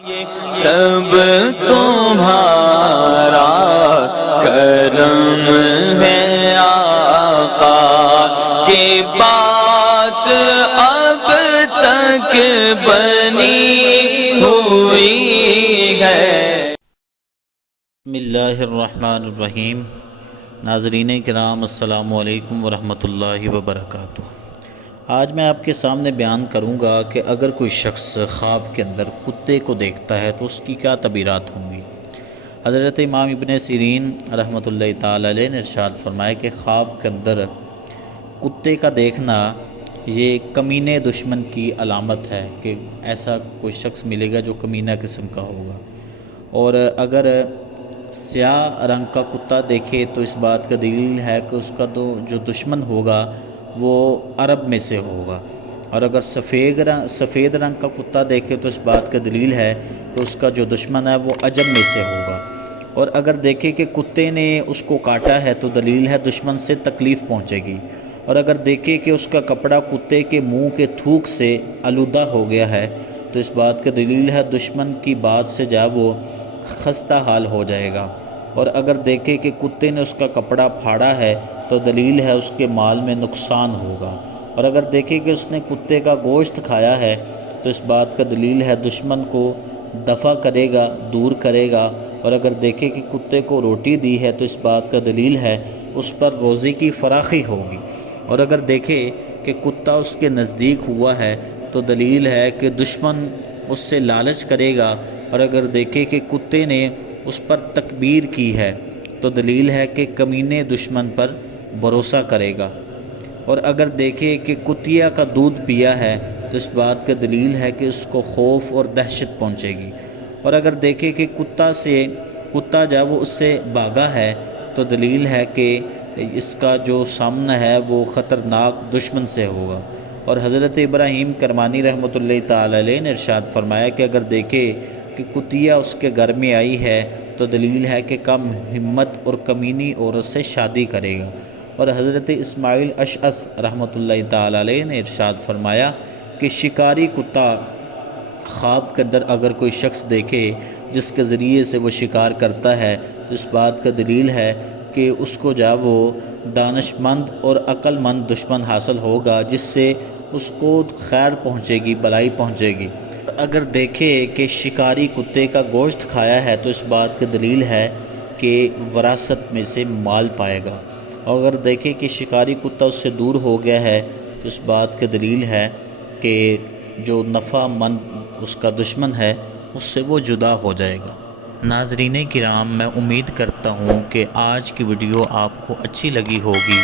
سب تمہارا کرم ہے آقا کی بات اب تک بنی ہوئی ہے۔ بسم اللہ الرحمن الرحیم۔ ناظرین کرام السلام علیکم ورحمۃ اللہ وبرکاتہ۔ آج میں آپ کے سامنے بیان کروں گا کہ اگر کوئی شخص خواب کے اندر کتے کو دیکھتا ہے تو اس کی کیا تعبیرات ہوں گی۔ حضرت امام ابن سیرین رحمۃ اللہ تعالی علیہ نے ارشاد فرمایا کہ خواب کے اندر کتے کا دیکھنا یہ کمینے دشمن کی علامت ہے کہ ایسا کوئی شخص ملے گا جو کمینہ قسم کا ہوگا، اور اگر سیاہ رنگ کا کتا دیکھے تو اس بات کا دلیل ہے کہ اس کا تو جو دشمن ہوگا وہ عرب میں سے ہوگا، اور اگر سفید رنگ کا کتا دیکھے تو اس بات کا دلیل ہے کہ اس کا جو دشمن ہے وہ عجم میں سے ہوگا، اور اگر دیکھے کہ کتے نے اس کو کاٹا ہے تو دلیل ہے دشمن سے تکلیف پہنچے گی، اور اگر دیکھے کہ اس کا کپڑا کتے کے منہ کے تھوک سے آلودہ ہو گیا ہے تو اس بات کا دلیل ہے دشمن کی بات سے وہ خستہ حال ہو جائے گا، اور اگر دیکھے کہ کتے نے اس کا کپڑا پھاڑا ہے تو دلیل ہے اس کے مال میں نقصان ہوگا، اور اگر دیکھے کہ اس نے کتے کا گوشت کھایا ہے تو اس بات کا دلیل ہے دشمن کو دفع کرے گا، دور کرے گا، اور اگر دیکھے کہ کتے کو روٹی دی ہے تو اس بات کا دلیل ہے اس پر روزی کی فراخی ہوگی، اور اگر دیکھے کہ کتا اس کے نزدیک ہوا ہے تو دلیل ہے کہ دشمن اس سے لالچ کرے گا، اور اگر دیکھے کہ کتے نے اس پر تکبیر کی ہے تو دلیل ہے کہ کمینے دشمن پر بھروسہ کرے گا، اور اگر دیکھے کہ کتیا کا دودھ پیا ہے تو اس بات کا دلیل ہے کہ اس کو خوف اور دہشت پہنچے گی، اور اگر دیکھے کہ کتا اس سے بھاگا ہے تو دلیل ہے کہ اس کا جو سامنا ہے وہ خطرناک دشمن سے ہوگا۔ اور حضرت ابراہیم کرمانی رحمۃ اللہ تعالی علیہ نے ارشاد فرمایا کہ اگر دیکھے کہ کتیا اس کے گھر میں آئی ہے تو دلیل ہے کہ کم ہمت اور کمینی عورت سے شادی کرے گا، اور حضرت اسماعیل اشعث رحمۃ اللہ تعالی علیہ نے ارشاد فرمایا کہ شکاری کتا خواب کے اندر اگر کوئی شخص دیکھے جس کے ذریعے سے وہ شکار کرتا ہے تو اس بات کا دلیل ہے کہ اس کو وہ دانش مند اور عقل مند دشمن حاصل ہوگا جس سے اس کو خیر پہنچے گی، بلائی پہنچے گی۔ اگر دیکھے کہ شکاری کتے کا گوشت کھایا ہے تو اس بات کی دلیل ہے کہ وراثت میں سے مال پائے گا، اور اگر دیکھے کہ شکاری کتا اس سے دور ہو گیا ہے تو اس بات کی دلیل ہے کہ جو نفع مند اس کا دشمن ہے اس سے وہ جدا ہو جائے گا۔ ناظرین کرام، میں امید کرتا ہوں کہ آج کی ویڈیو آپ کو اچھی لگی ہوگی،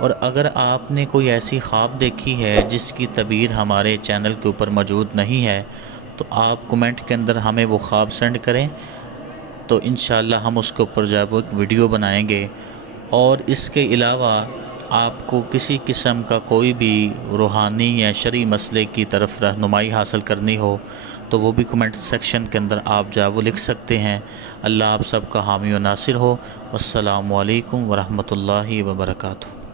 اور اگر آپ نے کوئی ایسی خواب دیکھی ہے جس کی تعبیر ہمارے چینل کے اوپر موجود نہیں ہے تو آپ کمنٹ کے اندر ہمیں وہ خواب سینڈ کریں، تو انشاءاللہ ہم اس کے اوپر وہ ایک ویڈیو بنائیں گے، اور اس کے علاوہ آپ کو کسی قسم کا کوئی بھی روحانی یا شرعی مسئلے کی طرف رہنمائی حاصل کرنی ہو تو وہ بھی کمنٹ سیکشن کے اندر آپ وہ لکھ سکتے ہیں۔ اللہ آپ سب کا حامی و ناصر ہو۔ والسلام علیکم ورحمۃ اللہ وبرکاتہ۔